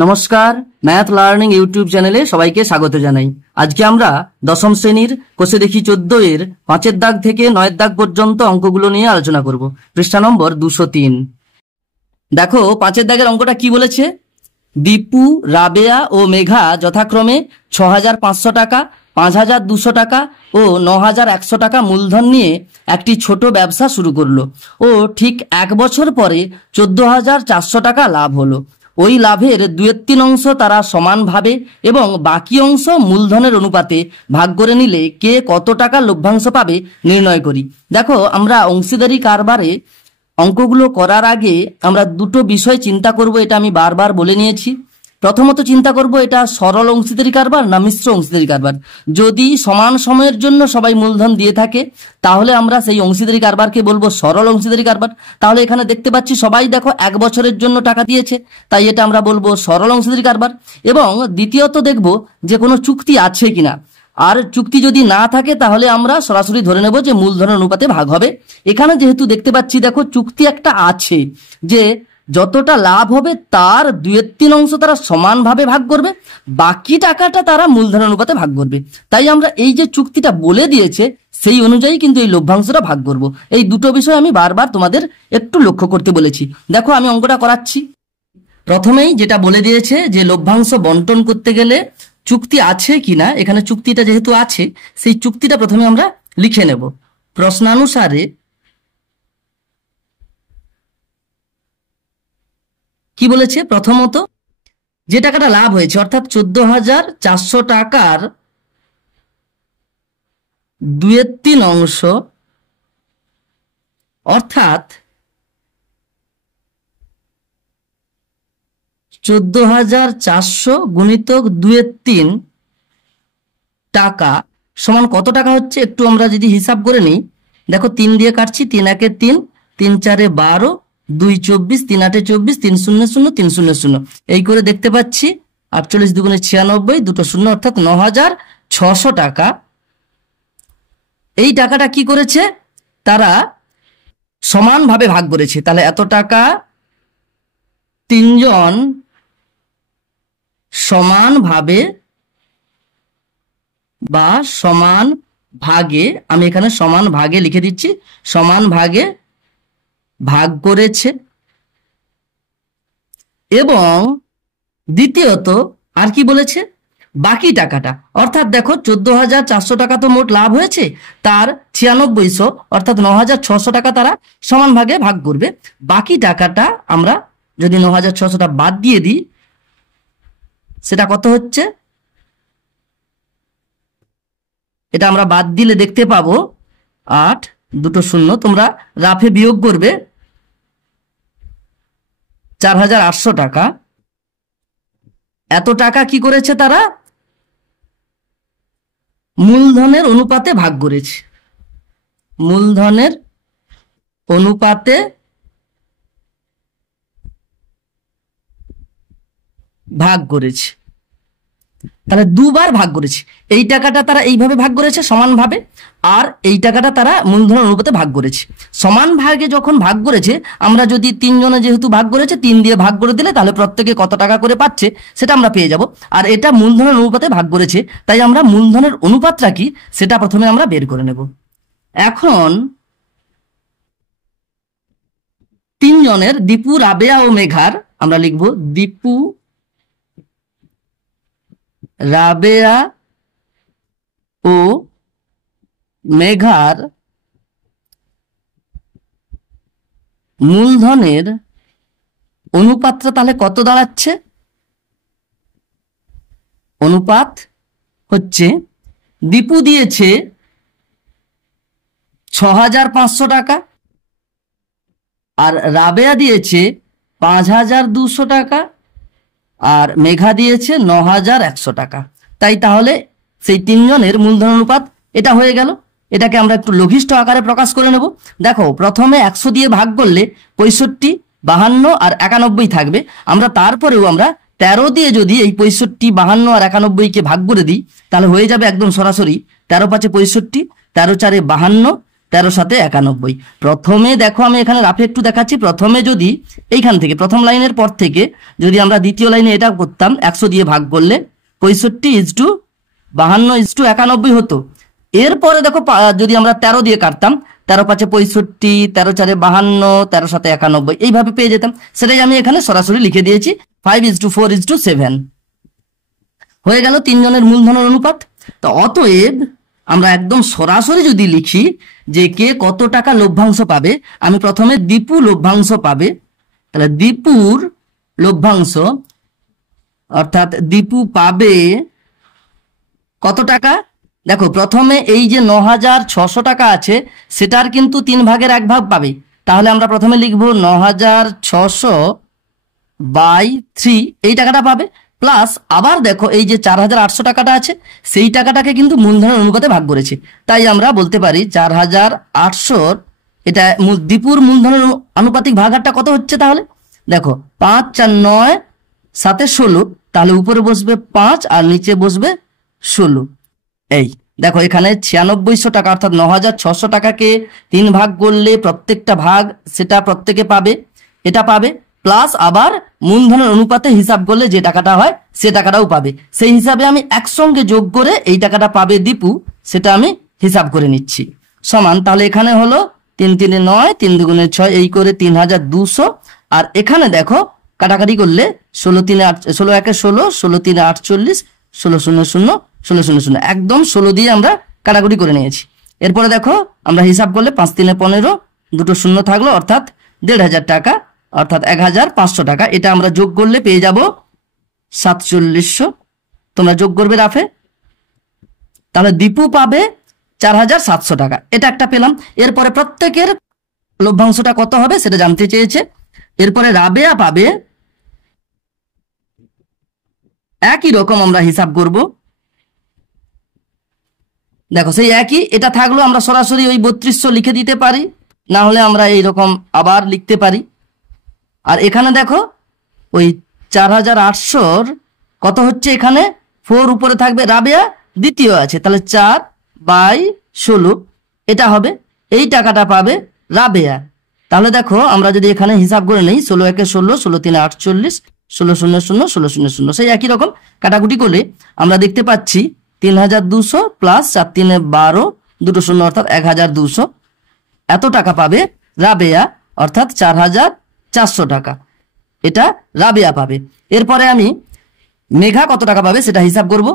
নমস্কার, math learning YouTube চ্যানেলে সবাইকে স্বাগত জানাই। আজকে আমরা দশম শ্রেণীর কোষে দেখি 14 এর 5 দাগ থেকে 9 দাগ পর্যন্ত অঙ্কগুলো নিয়ে আলোচনা করব। পৃষ্ঠা নম্বর 203। দেখো 5 দাগের অঙ্কটা কি বলেছে। দীপু, রাবেয়া ও মেঘা যথাক্রমে 6,500 টাকা, 5,200 টাকা ও 9,100 টাকা মূলধন নিয়ে একটি ছোট ব্যবসা শুরু করলো ও ঠিক 1 বছর পরে 14,400 টাকা লাভ হলো। ওই লাভের 2/3 অংশ তারা সমানভাবে এবং বাকি অংশ মূলধনের অনুপাতে ভাগ করে নিলে কে কত টাকা লভ্যাংশ পাবে নির্ণয় করি। দেখো, আমরা অংশীদারি কারবারে অঙ্কগুলো করার আগে আমরা দুটো বিষয় চিন্তা করব, এটা আমি বারবার বলে নিয়েছি। প্রথমত চিন্তা করব এটা সরল অংশীদারি কারবার না মিশ্র অংশীদারি কারবার। যদি সমান সময়ের জন্য সবাই মূলধন দিয়ে থাকে তাহলে আমরা সেই অংশীদারি কারবারকে বলবো সরল অংশীদারি কারবার। তাহলে এখানে দেখতে পাচ্ছি সবাই দেখো 1 বছরের জন্য টাকা দিয়েছে, তাই এটা আমরা বলবো সরল অংশীদারি কারবার। এবং দ্বিতীয়ত দেখব যে কোনো চুক্তি আছে কিনা, আর চুক্তি যদি না থাকে তাহলে আমরা সরাসরি ধরে নেব যে মূলধনের অনুপাতে ভাগ হবে। এখানে যেহেতু দেখতে পাচ্ছি দেখো চুক্তি একটা আছে যে যতটা লাভ হবে তার 2/3 অংশ তারা সমানভাবে ভাগ করবে, বাকি টাকাটা তারা মূলধনের অনুপাতে ভাগ করবে। তাই আমরা এই যে চুক্তিটা বলে দিয়েছে সেই অনুযায়ী কিন্তু এই লভ্যাংশটা ভাগ করব। এই দুটো বিষয় আমি বারবার তোমাদের একটু লক্ষ্য করতে বলেছি। দেখো আমি অঙ্কটা করাচ্ছি। প্রথমেই যেটা বলে দিয়েছে যে লভ্যাংশ বন্টন করতে গেলে চুক্তি আছে কিনা, এখানে চুক্তিটা যেহেতু আছে সেই চুক্তিটা প্রথমে আমরা লিখে নেব। প্রশ্নানুসারে কি বলেছে, প্রথমত যে টাকাটা লাভ হয়েছে অর্থাৎ 14,400 টাকার 2/3 অংশ অর্থাৎ 14,400 গুণিতক 2/3 টাকা সমান কত টাকা হচ্ছে একটু আমরা যদি হিসাব করে নিই। দেখো 3 দিয়ে কাটছি, 3 একে 3, 3 4 12, 2 24, 3 8 24, 3 0 0, 3 0 0, এই করে দেখতে পাচ্ছি 48 দুগুণে 96, দুটো শূন্য অর্থাৎ 9,600 টাকা। এই টাকাটা কি করেছে তারা সমানভাবে ভাগ করেছে। তাহলে এত টাকা তিনজন সমানভাবে বা সমান ভাগে, আমি এখানে সমান ভাগে লিখে দিচ্ছি, সমান ভাগে ভাগ করেছে। এবং দ্বিতীয়ত আর কি বলেছে, বাকি টাকাটা অর্থাৎ দেখো 14,400 টাকা তো মোট লাভ হয়েছে, তার 9600 অর্থাৎ 9,600 টাকা তারা সমান ভাগে ভাগ করবে। বাকি টাকাটা আমরা যদি 9,600টা বাদ দিয়ে দিই সেটা কত হচ্ছে, এটা আমরা বাদ দিলে দেখতে পাবো 8, দুটো শূন্য, তোমরা রাফে বিয়োগ করবে 4,800 টাকা। এত টাকা কি করেছে তারা মূলধনের অনুপাতে ভাগ করেছে, মূলধনের অনুপাতে ভাগ করেছে। তাহলে দুবার ভাগ করেছে। এই টাকাটা তারা এইভাবে ভাগ করেছে সমানভাবে, আর এই টাকাটা তারা মূলধনের অনুপাতে ভাগ করেছে। সমান ভাগে যখন ভাগ করেছে আমরা যদি 3 জনে যেহেতু ভাগ করেছে 3 দিয়ে ভাগ করে দিলে তাহলে প্রত্যেকে কত টাকা করে পাচ্ছে সেটা আমরা পেয়ে যাব। আর এটা মূলধনের অনুপাতে ভাগ করেছে, তাই আমরা মূলধনের অনুপাতটা কি সেটা প্রথমে আমরা বের করে নেব। এখন 3 জনের দীপু, রাবেয়া ও মেঘার আমরা লিখব দীপু, রাবেয়া ও মেঘার মূলধনের অনুপাতটা তাহলে কত দাঁড়াচ্ছে, অনুপাত হচ্ছে দীপু দিয়েছে 6,500 টাকা আর রাবেয়া দিয়েছে 5,200 টাকা আর মেঘা দিয়েছে 9,100 টাকা। তাই তাহলে সেই 3 জনের মূলধন অনুপাত এটা হয়ে গেল। এটাকে আমরা একটু লঘিষ্ঠ আকারে প্রকাশ করে নেব। দেখো প্রথমে 100 দিয়ে ভাগ করলে 65, 52 আর 91 থাকবে। আমরা তারপরেও আমরা 13 দিয়ে যদি এই 65, 52 আর 91কে ভাগ করে দিই তাহলে হয়ে যাবে একদম সরাসরি 13 5 65, 13 4 52, 13 সাথে 91। প্রথমে দেখো আমি এখানে রাফে একটু দেখাচ্ছি। প্রথমে যদি এইখান থেকে প্রথম লাইনের পর থেকে যদি আমরা দ্বিতীয় লাইনে এটা করতাম 100 দিয়ে ভাগ করলে 65:52:91 হতো। এরপরে দেখো যদি আমরা 13 দিয়ে কাটতাম, 13 5 65, 13 4 52, 13 7 91, এইভাবে পেয়ে যেতাম। সেটাই আমি এখানে সরাসরি লিখে দিয়েছি 5:4:7 হয়ে গেল তিনজনের মূলধনের অনুপাত। তো অতএব আমরা একদম সরাসরি যদি লিখি যে কে কত টাকা লভ্যাংশ পাবে, আমি প্রথমে দীপু লভ্যাংশ পাবে, তাহলে দীপুর লভ্যাংশ অর্থাৎ দীপু পাবে কত টাকা। দেখো প্রথমে এই যে 9,600 টাকা আছে সেটার কিন্তু 3 ভাগের 1 ভাগ পাবে। তাহলে আমরা প্রথমে লিখবো 9,600/3 এই টাকাটা পাবে। প্লাস আবার দেখো এই যে 4,800 টাকাটা আছে সেই টাকাটাকে কিন্তু মূলধনের অনুপাতে ভাগ করেছে। তাই আমরা বলতে পারি 4,800 এটা দীপুর মূলধনের আনুপাতিক ভাগারটা কত হচ্ছে। তাহলে দেখো 5 4 9 7 16, তাহলে উপরে বসবে 5 আর নিচে বসবে 16। এই দেখো এখানে 9600 টাকা অর্থাৎ 9,600 টাকাকে 3 ভাগ করলে প্রত্যেকটা ভাগ সেটা প্রত্যেকে পাবে, এটা পাবে। প্লাস আবার মূলধনের অনুপাতে হিসাব করলে যে টাকাটা হয় সে টাকাটাও পাবে। সেই হিসাবে আমি একসঙ্গে যোগ করে এই টাকাটা পাবে দীপু, সেটা আমি হিসাব করে নিচ্ছি। সমান তাহলে এখানে হলো 3 3 9, 3 2 6, এই করে 3,200। আর এখানে দেখো কাটাকাটি করলে 16 3 8, 16 1 16, 16 3 48, 16 0 0, 16 0 0, একদম 16 দিয়ে আমরা কাটাকুটি করে নিয়েছি। এরপরে দেখো আমরা হিসাব করলে 5 3 15, দুটো শূন্য থাকলো অর্থাৎ 1,500 টাকা অর্থাৎ 1,500 টাকা। এটা আমরা যোগ করলে পেয়ে যাব 4700। তোমরা যোগ করবে রাফে, তাহলে দীপু পাবে 4,700 টাকা, এটা একটা পেলাম। এরপরে প্রত্যেকের লভ্যাংশটা কত হবে সেটা জানতে চেয়েছে। এরপরে রাবেয়া পাবে একই রকম আমরা হিসাব করব। দেখো সেই একই এটা থাকলো, আমরা সরাসরি ওই 3200 লিখে দিতে পারি, না হলে আমরা এইরকম আবার লিখতে পারি। আর এখানে দেখো ওই 4,800 কত হচ্ছে, এখানে 4 উপরে থাকবে, রাবেয়া দ্বিতীয় আছে, তাহলে 4/16 এটা হবে। এই টাকাটা পাবে রাবেয়া। তাহলে দেখো আমরা যদি এখানে হিসাব করে নেই 16 1 16, 16 3 48, 16 0 0, 16 0 0, সেই একই রকম কাটাকুটি করলে আমরা দেখতে পাচ্ছি 3,200 প্লাস 4 3 12, দুটো শূন্য অর্থাৎ 1,200 এত টাকা পাবে রাবেয়া, অর্থাৎ 4,400 টাকা এটা রাবেয়া পাবে। এরপরে আমি মেঘা কত টাকা পাবে সেটা হিসাব করব,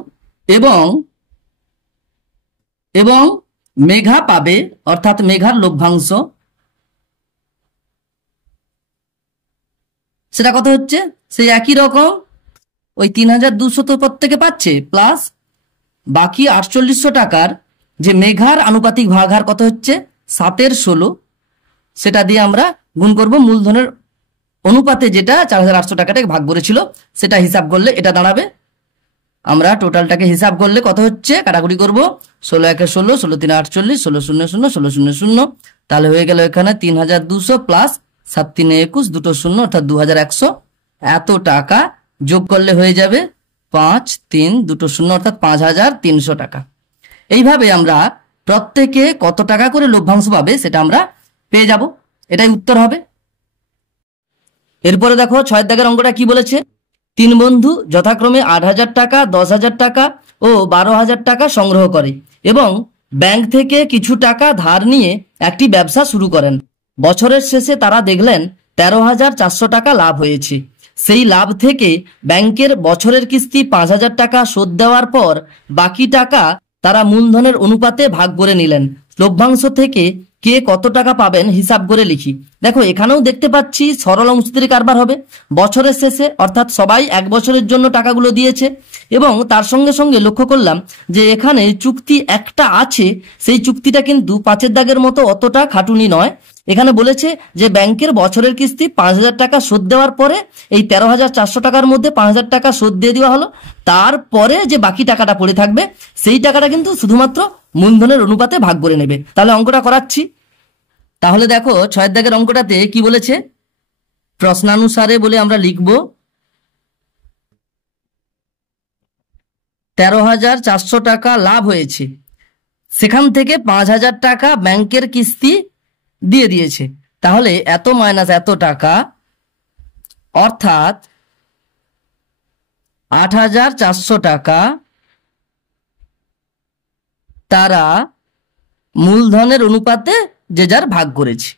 এবং মেঘা পাবে অর্থাৎ মেঘার লভ্যাংশ সেটা কত হচ্ছে, সেই একই রকম ওই 3,200 তো প্রত্যেকে পাচ্ছে, প্লাস বাকি 4800 টাকার যে মেঘার আনুপাতিক ভাগহার কত হচ্ছে 7/16, সেটা দিয়ে আমরা গুণ করব মূলধনের অনুপাতে যেটা 4,800 টাকাটাকে ভাগ করেছিল সেটা হিসাব করলে এটা দাঁড়াবে। আমরা টোটালটাকে হিসাব করলে কত হচ্ছে কাটাকুটি করব 16 1 16, 16 3 48, 16 0 0, 16 0 0, তাহলে হয়ে গেল এখানে 3,200 প্লাস 7 3 21, দুটো শূন্য অর্থাৎ 2,100 এত টাকা যোগ করলে হয়ে যাবে 5 3 দুটো শূন্য অর্থাৎ 5,300 টাকা। এইভাবে আমরা প্রত্যেকে কত টাকা করে লভ্যাংশ পাবে সেটা আমরা পেয়ে যাব, এটাই উত্তর হবে। এরপরে দেখো 6 দাগের অঙ্কটা কি বলেছে, 3 বন্ধু যথাক্রমে 8,000 টাকা, 10,000 টাকা ও 12,000 টাকা সংগ্রহ করে এবং ব্যাংক থেকে কিছু টাকা ধার নিয়ে একটি ব্যবসা শুরু করেন। বছরের শেষে তারা দেখলেন 13,400 টাকা লাভ হয়েছে। সেই লাভ থেকে ব্যাংকের বছরের কিস্তি 5,000 টাকা শোধ দেওয়ার পর বাকি টাকা তারা মূলধনের অনুপাতে ভাগ করে নিলেন। লভ্যাংশ থেকে কে কত টাকা পাবেন হিসাব করে লিখি। দেখো এখানেও দেখতে পাচ্ছি সরল অংশীদারি কারবার হবে। বছরের শেষে অর্থাৎ সবাই 1 বছরের জন্য টাকাগুলো দিয়েছে এবং তার সঙ্গে সঙ্গে লক্ষ্য করলাম যে এখানে চুক্তি একটা আছে, সেই চুক্তিটা কিন্তু 5 দাগের মতো অতটা খাটুনি নয়। এখানে বলেছে যে ব্যাংকের বছরের কিস্তি 5,000 টাকা শোধ দেওয়ার পরে এই 13,400 টাকার মধ্যে 5,000 টাকা শোধ দিয়ে দেওয়া হলো, তারপরে যে বাকি টাকাটা পড়ে থাকবে সেই টাকাটা কিন্তু শুধুমাত্র মূলধনের অনুপাতে ভাগ করে নেবে। তাহলে অঙ্কটা করাচ্ছি। তাহলে দেখো 6 দাগের অঙ্কটাতে কি বলেছে, প্রশ্নানুসারে বলে আমরা লিখব 13,400 টাকা লাভ হয়েছে, সেখান থেকে 5,000 টাকা ব্যাংকের কিস্তি দিয়ে দিয়েছে। তাহলে এত মাইনাস এত টাকা, অর্থাৎ 8,400 টাকা তারা মূলধনের অনুপাতে যে যার ভাগ করেছে।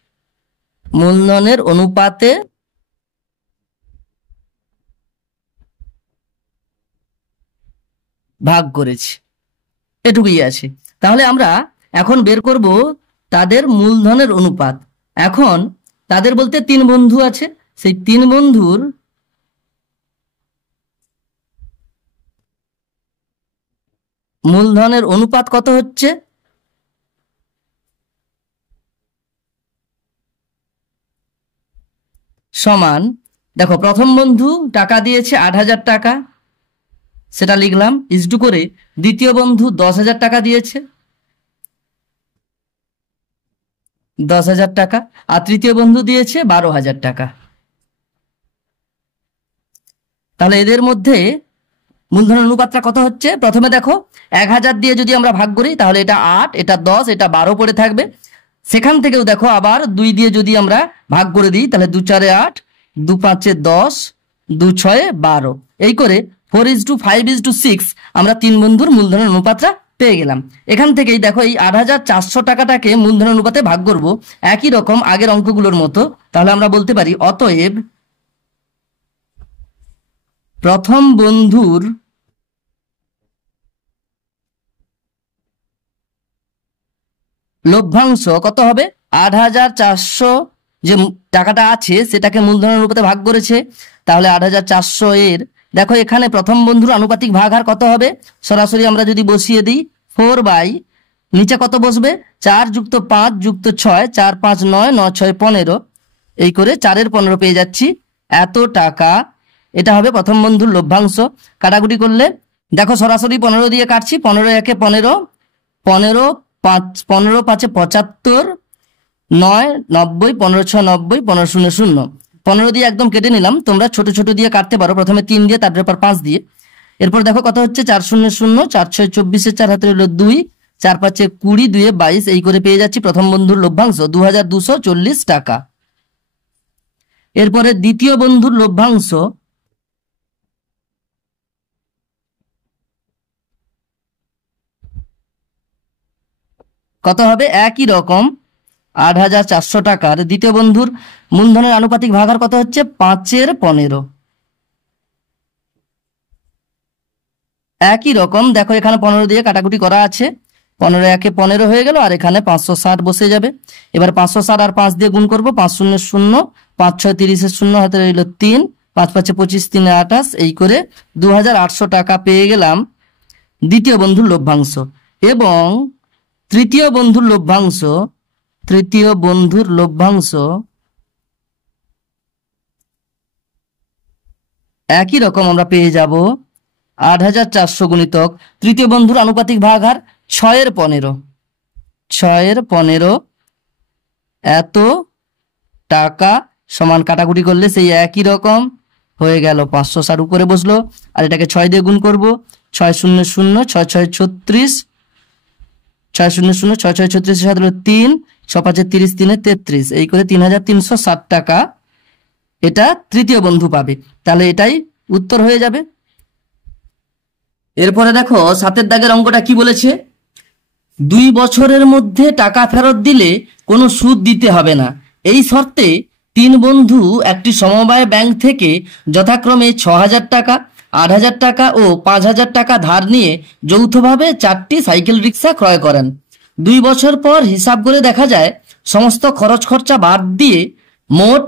মূলধনের অনুপাতে ভাগ করেছে, এটুকুই আছে। তাহলে আমরা এখন বের করব তাদের মূলধনের অনুপাত। এখন তাদের বলতে 3 বন্ধু আছে, সেই 3 বন্ধুর মূলধনের অনুপাত কত হচ্ছে? সমান, দেখো প্রথম বন্ধু টাকা দিয়েছে 8,000 টাকা, সেটা লিখলাম, ইজটু করে দ্বিতীয় বন্ধু 10,000 টাকা দিয়েছে, 10,000 টাকা, আর তৃতীয় বন্ধু দিয়েছে 12,000 টাকা। তাহলে এদের মধ্যে মূলধনের অনুপাতটা কত হচ্ছে? প্রথমে দেখো 1,000 দিয়ে যদি আমরা ভাগ করি তাহলে এটা 8, এটা 10, এটা 12 পড়ে থাকবে। সেখান থেকেও দেখো আবার 2 দিয়ে যদি আমরা ভাগ করে দিই তাহলে 2 4 8, 2 5 10, 2 6 12, এই করে 4:5:6 আমরা 3 বন্ধুর মূলধনের অনুপাতটা পেয়ে গেলাম। এখান থেকেই দেখো এই 8,400 টাকাটাকে মূলধনের অনুপাতে ভাগ করব একই রকম আগের অঙ্কগুলোর মতো। তাহলে আমরা বলতে পারি অতএব প্রথম বন্ধুর লভ্যাংশ কত হবে? 8,400 যে টাকাটা আছে সেটাকে মূলধনের অনুপাতে ভাগ করেছে, তাহলে 8,400 এর দেখো এখানে প্রথম বন্ধুর আনুপাতিক ভাগহার কত হবে? সরাসরি আমরা যদি বসিয়ে দিই 4 বাই নিচে কত বসবে? 4 যুক্ত 5 যুক্ত 6, 4 5 9, 9 6 15, এই করে 4 15 পেয়ে যাচ্ছি। এত টাকা, এটা হবে প্রথম বন্ধুর লভ্যাংশ। কাটাকুটি করলে দেখো সরাসরি 15 দিয়ে কাটছি, 15 একে 15, 15 5 15 5 75, 9 90, 15 6 90, 15 0 0, 15 দিয়ে একদম কেটে নিলাম। তোমরা ছোট ছোট দিয়ে কাটতে পারো, প্রথমে 3 দিয়ে তারপর 5 দিয়ে। এরপর দেখো কত হচ্ছে? 4 0 0, 4 6 24, 4 হাতে হলো 2, 4 5 20, 2 22, এই করে পেয়ে যাচ্ছি প্রথম বন্ধুর লভ্যাংশ 2,240 টাকা। এরপরে দ্বিতীয় বন্ধুর লভ্যাংশ কত হবে? একই রকম 8,400 টাকার দ্বিতীয় বন্ধুর মূলধনের আনুপাতিক ভাগার কত হচ্ছে? 5 15। একই রকম দেখো এখানে 15 দিয়ে কাটাকুটি করা আছে, 15 একে 15 হয়ে গেল, আর এখানে 560 বসে যাবে। এবার 560 আর 5 দিয়ে গুণ করবো, 5 0 0, 5 6 30, 0 হাতে রইল 3, 5 5 25, 3 28, এই করে 2,800 টাকা পেয়ে গেলাম দ্বিতীয় বন্ধুর লভ্যাংশ। এবং তৃতীয় বন্ধুর লভ্যাংশ, তৃতীয় বন্ধুর লভ্যাংশ একই রকম আমরা পেয়ে যাব 8,400 গুণিতক তৃতীয় বন্ধুর আনুপাতিক ভাগহার 6 15, 6 15 এত টাকা সমান, কাটাকুটি করলে সেই একই রকম হয়ে গেল 560 উপরে বসলো, আর এটাকে 6 দিয়ে গুণ করব, 6 0 0, 6 6 36, 6 0 0, 6 6 36 সাথে 3, 6 5 30, 3 33, এই করে 3,360 টাকা এটা তৃতীয় বন্ধু পাবে। তাহলে এটাই উত্তর হয়ে যাবে। এরপরে দেখো 7 দাগের অঙ্কটা কি বলেছে? 2 বছরের মধ্যে টাকা ফেরত দিলে কোনো সুদ দিতে হবে না, এই শর্তে 3 বন্ধু একটি সমবায় ব্যাংক থেকে যথাক্রমে 6,000 টাকা, 8,000 টাকা ও 5,000 টাকা ধার নিয়ে যৌথভাবে 4টি সাইকেল রিক্সা ক্রয় করেন। 2 বছর পর হিসাব করে দেখা যায় সমস্ত খরচ খরচা বাদ দিয়ে মোট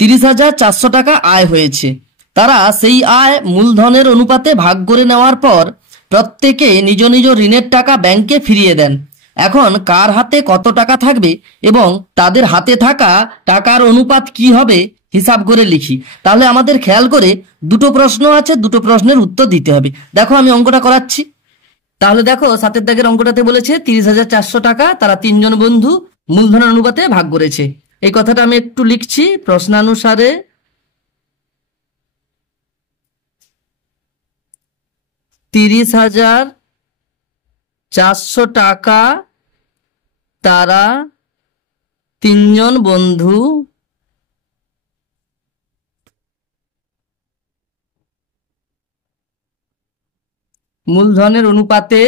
30,400 টাকা আয় হয়েছে। তারা সেই আয় মূলধনের অনুপাতে ভাগ করে নেওয়ার পর প্রত্যেকে নিজ নিজ ঋণের টাকা ব্যাংকে ফিরিয়ে দেন। এখন কার হাতে কত টাকা থাকবে এবং তাদের হাতে থাকা টাকার অনুপাত কি হবে হিসাব করে লিখি। তাহলে আমাদের খেয়াল করে দুটো প্রশ্ন আছে, দুটো প্রশ্নের উত্তর দিতে হবে। দেখো আমি অঙ্কটা করাচ্ছি। তাহলে দেখো 7 দাগের অঙ্কটাতে বলেছে 30,400 টাকা তারা 3 জন বন্ধু মূলধনের অনুপাতে ভাগ করেছে। এই কথাটা আমি একটু লিখছি। প্রশ্নানুসারে 30,400 400 টাকা তারা 3 জন বন্ধু মূলধনের অনুপাতে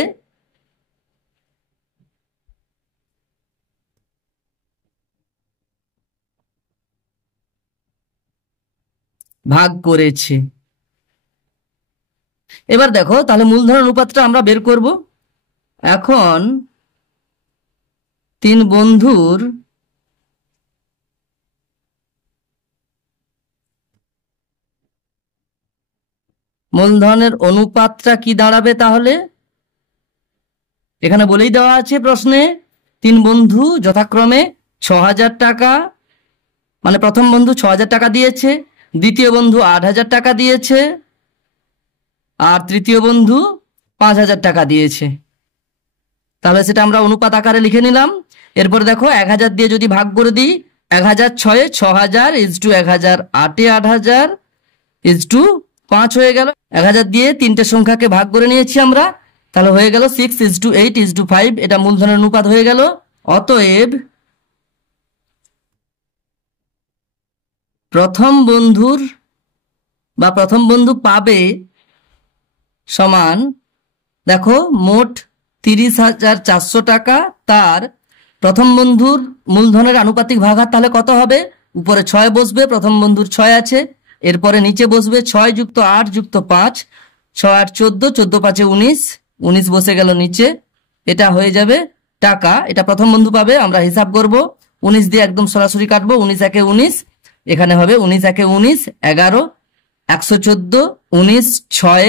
ভাগ করেছে। এবার দেখো তাহলে মূলধনের অনুপাতটা আমরা বের করব। এখন 3 বন্ধুর মূলধনের অনুপাতটা কি দাঁড়াবে তাহলে? এখানে বলেই দেওয়া আছে প্রশ্নে, 3 বন্ধু যথাক্রমে 6000 টাকা, মানে প্রথম বন্ধু 6000 টাকা দিয়েছে, দ্বিতীয় বন্ধু 8000 টাকা দিয়েছে, আর তৃতীয় বন্ধু 5000 টাকা দিয়েছে। তাহলে সেটা আমরা অনুপাত আকারে লিখে নিলাম। এরপর দেখো 1000 দিয়ে যদি ভাগ করে দিই, 1000 6 6000 ইজটু 1000 8 8000 ইজটু 5 হয়ে গেল। 1000 দিয়ে 3টে সংখ্যাকে ভাগ করে নিয়েছি আমরা, তাহলে হয়ে গেল 6:8:5। এটা মূলধনের অনুপাত হয়ে গেল। অতএব প্রথম বন্ধু পাবে সমান, দেখো মোট 30,400 টাকা, তার প্রথম বন্ধুর মূলধনের আনুপাতিক ভাগাহার তাহলে কত হবে? উপরে 6 বসবে, প্রথম বন্ধুর 6 আছে, এরপরে নিচে বসবে 6 যুক্ত 8 যুক্ত 5, 6 8 14, 14 5 19, 19 বসে গেল নিচে। এটা হয়ে যাবে টাকা, এটা প্রথম বন্ধু পাবে। আমরা হিসাব করব, 19 দিয়ে একদম সরাসরি কাটবো। 19 একে 19, এখানে হবে 19 একে 19 11, 114, 19 6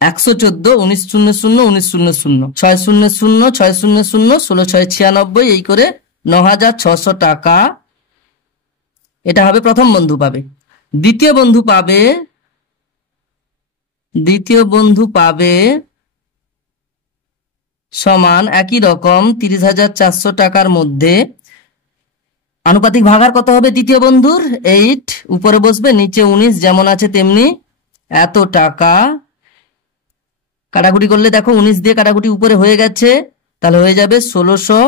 114, 19 0 0 19 0 0, 6 0 0 6 0 0, 16 6 96, এই করে 9600 টাকা এটা হবে প্রথম বন্ধু পাবে। দ্বিতীয় বন্ধু পাবে সমান একই রকম 30,400 টাকার মধ্যে আনুপাতিক ভাগাহার কত হবে দ্বিতীয় বন্ধুর? 8, উপরে বসবে, নিচে 19 যেমন আছে তেমনি, এত টাকা। কাটাকুটি করলে দেখো 19 দিয়ে কাটাকুটি উপরে হয়ে গেছে, তাহলে হয়ে যাবে 1600।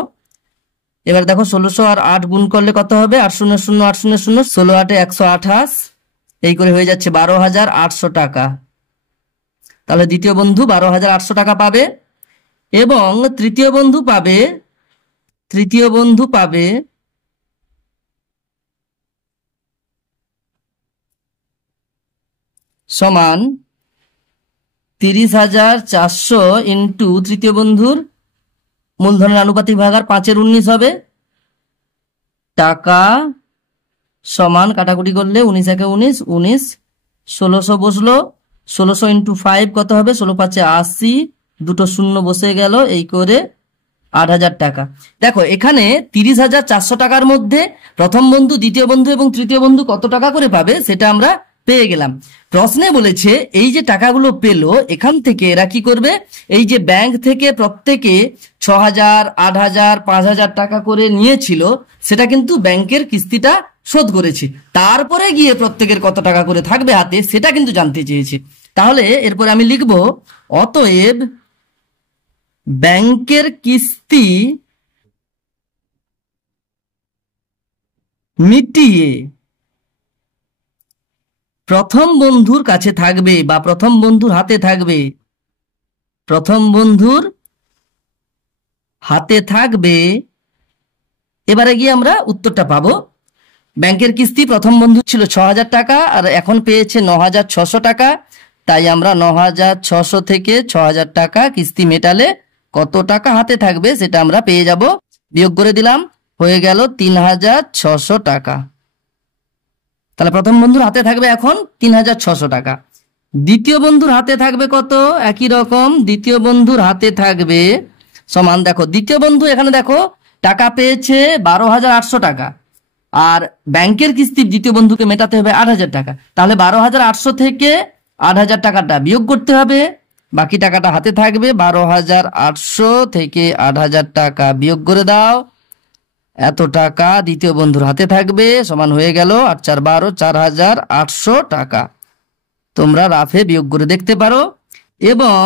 এবার দেখো 1600 আর 8 গুণ করলে কত হবে? 8 0 0 8 0 0, 16 8 128, এই করে হয়ে যাচ্ছে 12,800 টাকা। তাহলে দ্বিতীয় বন্ধু 12,800 টাকা পাবে। এবং তৃতীয় বন্ধু পাবে সমান 30,400 ইন্টু তৃতীয় বন্ধুর মূলধনের আনুপাতিক ভাগাহার 5 19 হবে টাকা, সমান কাটাকুটি করলে 19 একে 19 19, 1600 বসলো, 1600 ইন্টু 5 কত হবে? 16 5 80, দুটো শূন্য বসে গেল, এই করে 8,000 টাকা। দেখো এখানে 30,400 টাকার মধ্যে প্রথম বন্ধু, দ্বিতীয় বন্ধু এবং তৃতীয় বন্ধু কত টাকা করে পাবে সেটা আমরা পেয়ে গেলাম। প্রশ্নে বলেছে এই যে টাকাগুলো পেলো, এখান থেকে এরা কি করবে? এই যে ব্যাংক থেকে প্রত্যেকে 6,000 8,000 5,000 টাকা করে নিয়েছিল, সেটা কিন্তু ব্যাংকের কিস্তিটা শোধ করেছে। তারপরে গিয়ে প্রত্যেকের কত টাকা করে থাকবে হাতে সেটা কিন্তু জানতে চেয়েছে। তাহলে এরপরে আমি লিখব, অতএব ব্যাংকের কিস্তি মিটিয়ে প্রথম বন্ধুর কাছে থাকবে বা প্রথম বন্ধুর হাতে থাকবে, এবারে গিয়ে আমরা উত্তরটা পাবো। ব্যাংকের কিস্তি প্রথম বন্ধু ছিল 6,000 টাকা আর এখন পেয়েছে 9,600 টাকা, তাই আমরা 9,600 থেকে 6,000 টাকা কিস্তি মেটালে কত টাকা হাতে থাকবে সেটা আমরা পেয়ে যাব। বিয়োগ করে দিলাম, হয়ে গেল 3,600 টাকা। তাহলে প্রথম বন্ধুর হাতে থাকবে এখন 3,600 টাকা। দ্বিতীয় বন্ধুর হাতে থাকবে কত? একই রকম, দ্বিতীয় বন্ধুর হাতে থাকবে সমান, দেখো দ্বিতীয় বন্ধু এখানে দেখো টাকা পেয়েছে 12,800 টাকা, আর ব্যাংকের কিস্তি দ্বিতীয় বন্ধুকে মেটাতে হবে 8,000 টাকা। তাহলে 12,800 থেকে 8,000 টাকাটা বিয়োগ করতে হবে, বাকি টাকাটা হাতে থাকবে। 12,800 থেকে 8,000 টাকা বিয়োগ করে দাও, এত টাকা দ্বিতীয় বন্ধুর হাতে থাকবে, সমান হয়ে গেল 8 4 12, 4,800 টাকা। তোমরা রাফে বিয়োগ করে দেখতে পারো। এবং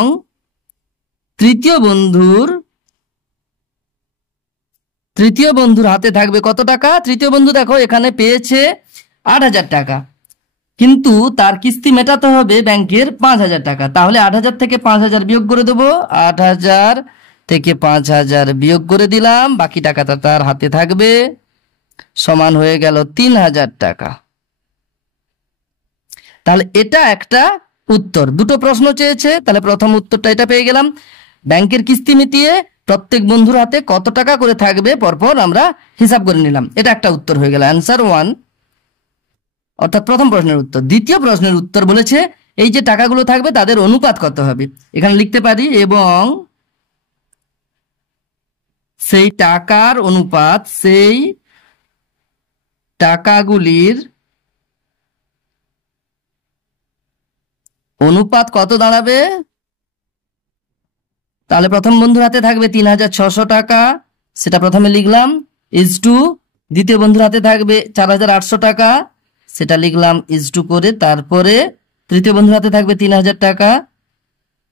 তৃতীয় বন্ধুর হাতে থাকবে কত টাকা? তৃতীয় বন্ধু দেখো এখানে পেয়েছে 8,000 টাকা, কিন্তু তার কিস্তি মেটাতে হবে ব্যাংকের 5,000 টাকা। তাহলে 8,000 থেকে 5,000 বিয়োগ করে দেবো। 8,000 থেকে 5,000 বিয়োগ করে দিলাম, বাকি টাকাটা তার হাতে থাকবে, সমান হয়ে গেল 3,000 টাকা। তাহলে এটা একটা উত্তর। দুটো প্রশ্ন চেয়েছে, তাহলে প্রথম উত্তরটা এটা পেয়ে গেলাম। ব্যাংকের কিস্তি মিটিয়ে প্রত্যেক বন্ধুর হাতে কত টাকা করে থাকবে পরপর আমরা হিসাব করে নিলাম, এটা একটা উত্তর হয়ে গেল, অ্যান্সার 1, অর্থাৎ প্রথম প্রশ্নের উত্তর। দ্বিতীয় প্রশ্নের উত্তর বলেছে এই যে টাকাগুলো থাকবে তাদের অনুপাত কত হবে। এখানে লিখতে পারি এবং সেই টাকার অনুপাত, সেই টাকাগুলির অনুপাত কত দাঁড়াবে? তাহলে প্রথম বন্ধুর হাতে থাকবে 3,600 টাকা, সেটা প্রথমে লিখলাম, ইজ টু দ্বিতীয় বন্ধুর হাতে থাকবে 4,800 টাকা, সেটা লিখলাম ইজ টু করে, তারপরে তৃতীয় বন্ধুর হাতে থাকবে 3,000 টাকা,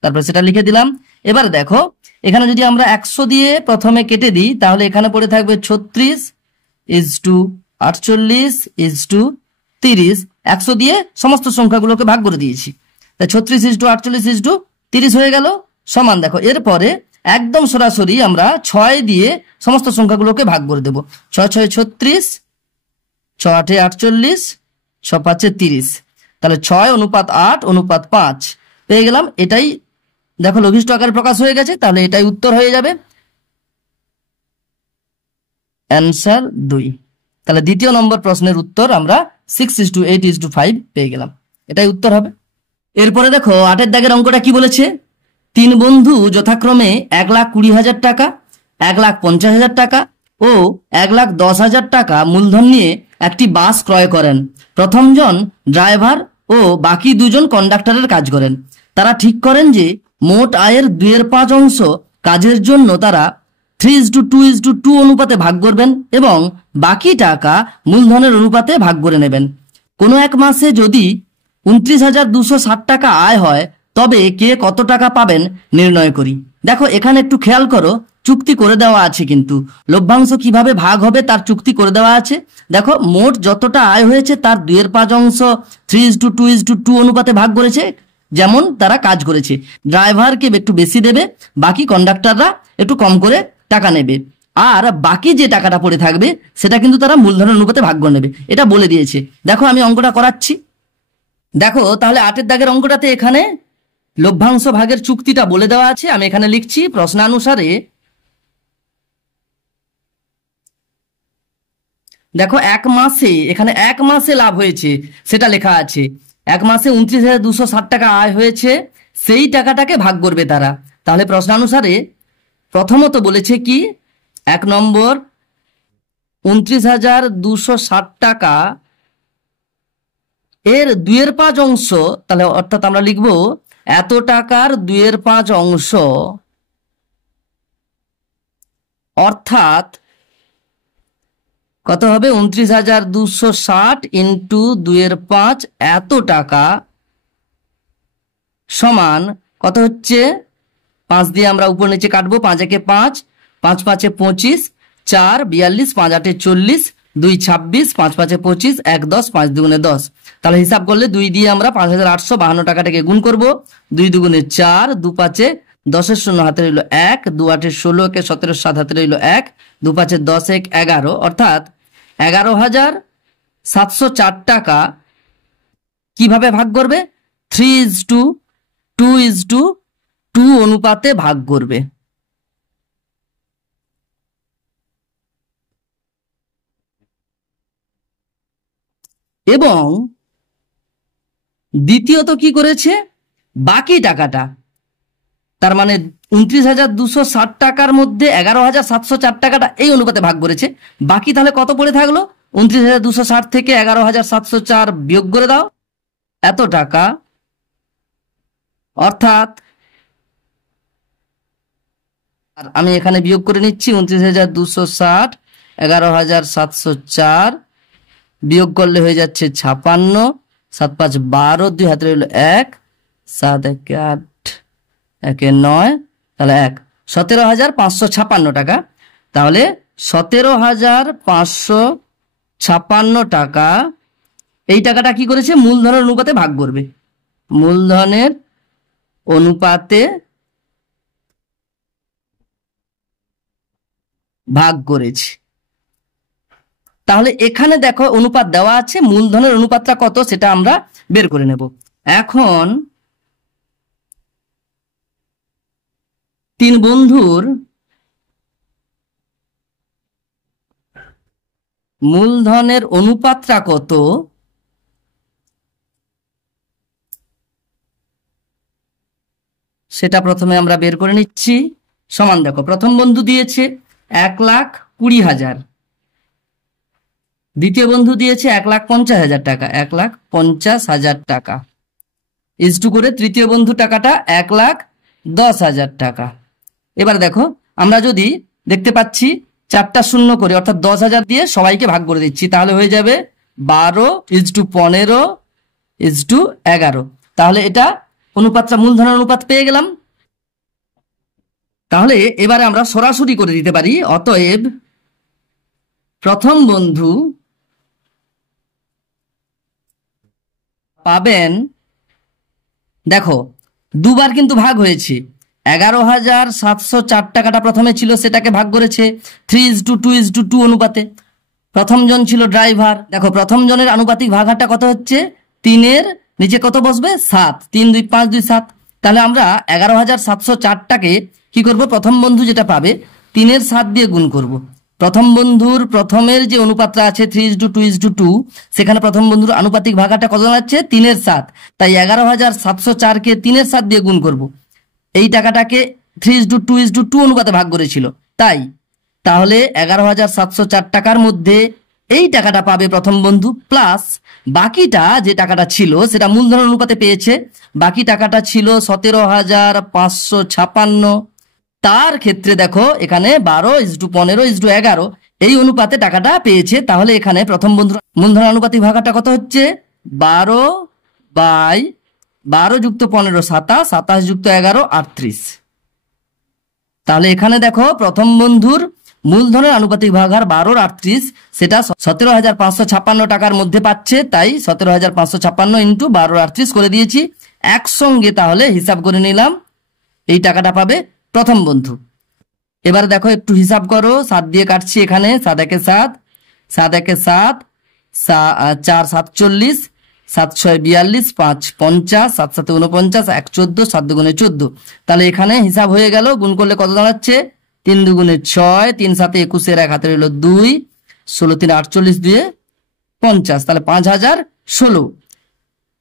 তারপরে সেটা লিখে দিলাম। এবার দেখো এখানে যদি আমরা 100 দিয়ে প্রথমে কেটে দিই তাহলে এখানে পড়ে থাকবে 36 ইজ টু 48 ইজ টু 30। 100 দিয়ে সমস্ত সংখ্যাগুলোকে ভাগ করে দিয়েছি, তাই 36 ইজ টু 48 ইজ টু 30 হয়ে গেল, সমান। দেখো এরপরে একদম সরাসরি আমরা 6 দিয়ে সমস্ত সংখ্যাগুলোকে ভাগ করে দেব। 6 6 36, 6 8 48, 6 5 30, তাহলে 6 অনুপাত 8 অনুপাত 5 পেয়ে গেলাম। এটাই দেখো লঘিষ্ঠ আকারে প্রকাশ হয়ে গেছে, তাহলে এটাই উত্তর হয়ে যাবে, অ্যান্সার 2। তাহলে দ্বিতীয় নম্বর প্রশ্নের উত্তর আমরা 6:8:5 পেয়ে গেলাম, এটাই উত্তর হবে। এরপরে দেখো 8 দাগের অঙ্কটা কি বলেছে। 3 বন্ধু যথাক্রমে 1,20,000 টাকা, 1,50,000 টাকা ও 1,10,000 টাকা মূলধন নিয়ে একটি বাস ক্রয় করেন। প্রথম জন ড্রাইভার ও বাকি 2 জন কন্ডাক্টরের কাজ করেন। তারা ঠিক করেন যে মোট আয়ের 2/5 অংশ কাজের জন্য তারা 3:2:2 অনুপাতে ভাগ করবেন এবং বাকি টাকা মূলধনের অনুপাতে ভাগ করে নেবেন। কোনো এক মাসে যদি 29,260 টাকা আয় হয় তবে কে কত টাকা পাবেন নির্ণয় করি। দেখো এখানে একটু খেয়াল করো, চুক্তি করে দেওয়া আছে, কিন্তু লভ্যাংশ কিভাবে ভাগ হবে তার চুক্তি করে দেওয়া আছে। দেখো মোট যতটা আয় হয়েছে তার 2/5 অংশ 3:2:2 অনুপাতে ভাগ করেছে, যেমন তারা কাজ করেছে। ড্রাইভারকে একটু বেশি দেবে, বাকি কন্ডাক্টররা একটু কম করে টাকা নেবে, আর বাকি যে টাকাটা পড়ে থাকবে সেটা কিন্তু তারা মূলধনের অনুপাতে ভাগ করে নেবে, এটা বলে দিয়েছে। দেখো আমি অঙ্কটা করাচ্ছি। দেখো তাহলে 8 দাগের অঙ্কটাতে এখানে লভ্যাংশ ভাগের চুক্তিটা বলে দেওয়া আছে, আমি এখানে লিখছি প্রশ্নানুসারে। দেখো এখানে এক মাসে লাভ হয়েছে সেটা লেখা আছে। এক মাসে 29,260 টাকা আয় হয়েছে, সেই টাকাটাকে ভাগ করবে তারা। তাহলে প্রশ্নানুসারে প্রথমত বলেছে কি, 1 নম্বর 29,260 টাকা এর 2/5 অংশ, তাহলে অর্থাৎ আমরা লিখব এত টাকার 2/5 অংশ, অর্থাৎ কত হবে 29,260 ইন্টু 2/5 এত টাকা সমান কত হচ্ছে, 5 দিয়ে আমরা উপর নিচে কাটবো, 5 একে 5, 5 5 25, 4 42, 5 8 40, 2 26, 5 5 25, 1 10, 5 2 10। তাহলে হিসাব করলে 2 দিয়ে আমরা 5,852 টাকাটাকে গুণ করব। 2 2 4, 2 5 10 শূন্য হাতে রইল 1, 2 8 16, 1 17 7 হাতে রইল 1, 2 5 10 1 11, অর্থাৎ 11,704 টাকা কিভাবে ভাগ করবে, 3:2:2 অনুপাতে ভাগ করবে। এবং দ্বিতীয়ত কি করেছে, বাকি টাকাটা, তার মানে 29,260 টাকার মধ্যে 11,704 টাকাটা এই অনুপাতে ভাগ করেছে। বাকি তাহলে কত পড়ে থাকলো, 29,260 থেকে 11,704 বিয়োগ করে দাও, এত টাকা, অর্থাৎ আর আমি এখানে বিয়োগ করে নিচ্ছি 29,260, 11,704 বিয়োগ করলে হয়ে যাচ্ছে 56, 7 5 12, 2 হাতে রইল 1, 7 1 8, 1 9, তাহলে 17,556 টাকা। তাহলে 17,556 টাকা, এই টাকাটা কি করেছে? মূলধনের অনুপাতে ভাগ করবে, মূলধনের অনুপাতে ভাগ করেছে। তাহলে এখানে দেখো অনুপাত দেওয়া আছে, মূলধনের অনুপাতটা কত সেটা আমরা বের করে নেব। এখন 3 বন্ধুর মূলধনের অনুপাতটা কত সেটা প্রথমে আমরা বের করে নিচ্ছি। সমান দেখো, প্রথম বন্ধু দিয়েছে 1,20,000, দ্বিতীয় বন্ধু দিয়েছে 1,50,000 টাকা, 1,50,000 টাকা, ইজটু করে তৃতীয় বন্ধু টাকাটা 1,10,000 টাকা। এবার দেখো আমরা যদি দেখতে পাচ্ছি 4টা শূন্য করে অর্থাৎ 10,000 দিয়ে সবাইকে ভাগ করে দিচ্ছি, তাহলে হয়ে যাবে 12:15:11। তাহলে এটা অনুপাতটা মূলধনের অনুপাত পেয়ে গেলাম। তাহলে এবারে আমরা সরাসরি করে দিতে পারি, অতএব প্রথম বন্ধু পাবেন, দেখো দুবার কিন্তু ভাগ হয়েছে, 11,704 টাকাটা প্রথমে ছিল, সেটাকে ভাগ করেছে 3:2:2 অনুপাতে। প্রথম জন ছিল ড্রাইভার, দেখো প্রথম জনের আনুপাতিক ভাগাটা কত হচ্ছে, 3-এর নিচে কত বসবে? 7, 3 2 5 2 7। তাহলে আমরা 11,704টাকে কি করব? প্রথম বন্ধু যেটা পাবে 3-এর 7 দিয়ে গুণ করব। প্রথম বন্ধুর প্রথমের যে অনুপাতটা আছে 3:2:2, সেখানে প্রথম বন্ধুর আনুপাতিক ভাগাটা কত দাঁড়াচ্ছে? 3-এর 7। তাই 11,704কে 3-এর 7 দিয়ে গুণ করব। এই টাকাটাকে 3:2:2 অনুপাতে ভাগ করেছিল, তাই তাহলে 11,704 টাকার মধ্যে এই টাকাটা পাবে প্রথম বন্ধু, প্লাস বাকিটা যে টাকাটা ছিল সেটা মূলধন অনুপাতে পেয়েছে, বাকি টাকাটা ছিল 17,556। তার ক্ষেত্রে দেখো এখানে 12:15:11 এই অনুপাতে টাকাটা পেয়েছে। তাহলে এখানে প্রথম বন্ধুর মূলধন অনুপাতিক ভাগাটা কত হচ্ছে? 12 যুক্ত 15 27, 27 যুক্ত 11 38। তাহলে এখানে দেখো প্রথম বন্ধুর মূলধনের আনুপাতিক ভাগ হার 12/38, সেটা 17,556 টাকার মধ্যে পাচ্ছে, তাই 17,556 ইন্টু 12/38 করে দিয়েছি একসঙ্গে। তাহলে হিসাব করে নিলাম, এই টাকাটা পাবে প্রথম বন্ধু। এবার দেখো একটু হিসাব করো, 7 দিয়ে কাটছি এখানে, 7 একে 7, 7 একে 7, 4 7 40, 7 6 42, 5 50, 7 7 49, 1 14, 7 2 14। তাহলে এখানে হিসাব হয়ে গেল, গুণ করলে কত দাঁড়াচ্ছে? 3 2 6, 3 7 21, 1 হাতে রইল 2, 16 3 48, 2 50, তাহলে 5,016।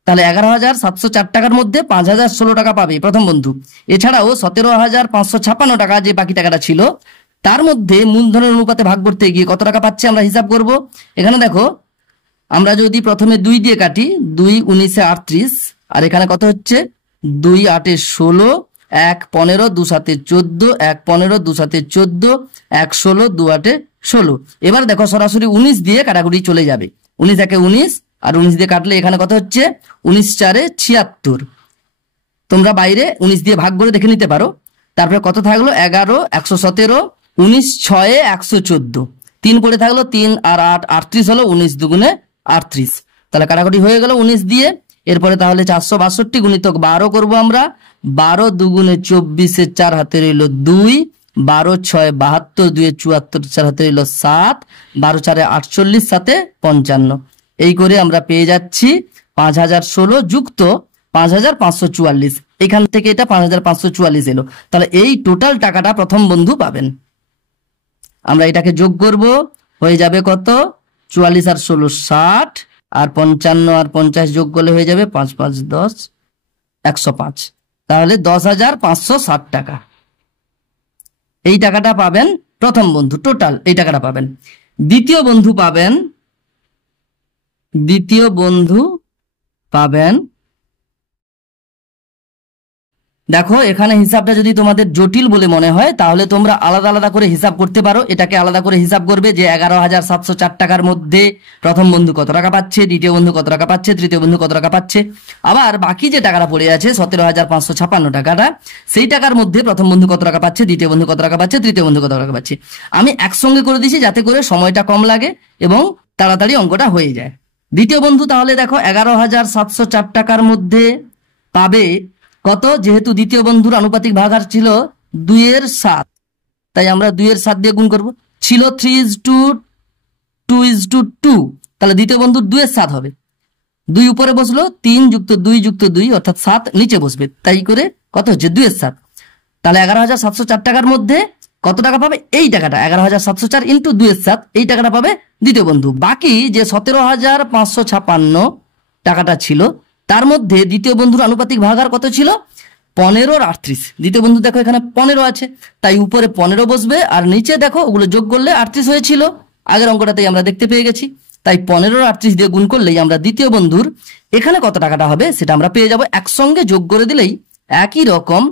তাহলে 11,704 টাকার মধ্যে 5,016 টাকা পাবে প্রথম বন্ধু। এছাড়াও 17,556 টাকা যে বাকি টাকাটা ছিল, তার মধ্যে মূলধনের অনুপাতে ভাগ করতে গিয়ে কত টাকা পাচ্ছে আমরা হিসাব করব। এখানে দেখো আমরা যদি প্রথমে 2 দিয়ে কাটি, 2 19 38, আর এখানে কত হচ্ছে? 2 8 16, 1 15, 2 7 14, 1 15, 2 7 14, 1 16, 2 8 16। এবার দেখো সরাসরি 19 দিয়ে কাটাকুটি চলে যাবে, 19 একে 19, আর 19 দিয়ে কাটলে এখানে কত হচ্ছে? 19 4 76। তোমরা বাইরে 19 দিয়ে ভাগ করে দেখে নিতে পারো। তারপরে কত থাকলো? 11 117, 19 6 114, 3 পড়ে থাকলো, 3 আর 8 38 হলো, 19 2 38। তাহলে কাটাকুটি হয়ে গেল 19 দিয়ে। এরপরে তাহলে 462 গুণিতক 12 করব আমরা, 12 2 24, 4 হাতে রইল 2, 12 6 72, 2 74, 4 হাতে রইল 7, 12 4 48, 7 55। এই করে আমরা পেয়ে যাচ্ছি 5,016 যুক্ত 5,544। এখান থেকে এটা 5,544 এলো। তাহলে এই টোটাল টাকাটা প্রথম বন্ধু পাবেন। আমরা এটাকে যোগ করব, হয়ে যাবে কত? 44 আর 16 60, আর 55 আর 50 যোগ করলে হয়ে যাবে 5 5 10 105। তাহলে 10,560 টাকা এই টাকাটা পাবেন প্রথম বন্ধু, টোটাল এই টাকাটা পাবেন। দ্বিতীয় বন্ধু পাবেন 2 দেখো এখানে হিসাবটা যদি তোমাদের জটিল বলে মনে হয় তাহলে তোমরা আলাদা আলাদা করে হিসাব করতে পারো। এটাকে আলাদা করে হিসাব করবে যে 11,704 টাকার মধ্যে প্রথম বন্ধু কত টাকা পাচ্ছে, দ্বিতীয় বন্ধু কত টাকা পাচ্ছে, তৃতীয় বন্ধু কত টাকা পাচ্ছে। আবার বাকি যে টাকাটা পড়ে আছে 17,556 টাকাটা, সেই টাকার মধ্যে প্রথম বন্ধু কত টাকা পাচ্ছে, দ্বিতীয় বন্ধু কত টাকা পাচ্ছে, তৃতীয় বন্ধু কত টাকা পাচ্ছে। আমি একসঙ্গে করে দিয়েছি যাতে করে সময়টা কম লাগে এবং তাড়াতাড়ি অঙ্কটা হয়ে যায়। দ্বিতীয় বন্ধু তাহলে দেখো 11,704 টাকার মধ্যে পাবে কত, যেহেতু দ্বিতীয় বন্ধুর আনুপাতিক ভাগাহার ছিল 2/7, তাই আমরা 2/7 দিয়ে গুণ করব। ছিল 3:2:2, তাহলে দ্বিতীয় বন্ধুর 2/7 হবে। 2 উপরে বসলো, 3 + 2 + 2 অর্থাৎ 7 নিচে বসবে, তাই করে কত হচ্ছে 2/7। তাহলে 11,704 টাকার মধ্যে কত টাকা পাবে, এই টাকাটা 11,704 × 2/7, এই টাকাটা পাবে দ্বিতীয় বন্ধু। বাকি যে 17,556 টাকাটা ছিল তার মধ্যে দ্বিতীয় বন্ধুর আনুপাতিক ভাগাহার কত ছিল, 15/38। দ্বিতীয় বন্ধু দেখো এখানে 15 আছে, তাই উপরে 15 বসবে আর নিচে দেখো ওগুলো যোগ করলে 38 হয়েছিল, আগের অঙ্কটাতেই আমরা দেখতে পেয়ে গেছি। তাই 15/38 দিয়ে গুণ করলেই আমরা দ্বিতীয় বন্ধুর এখানে কত টাকাটা হবে সেটা আমরা পেয়ে যাব। একসঙ্গে যোগ করে দিলেই একই রকম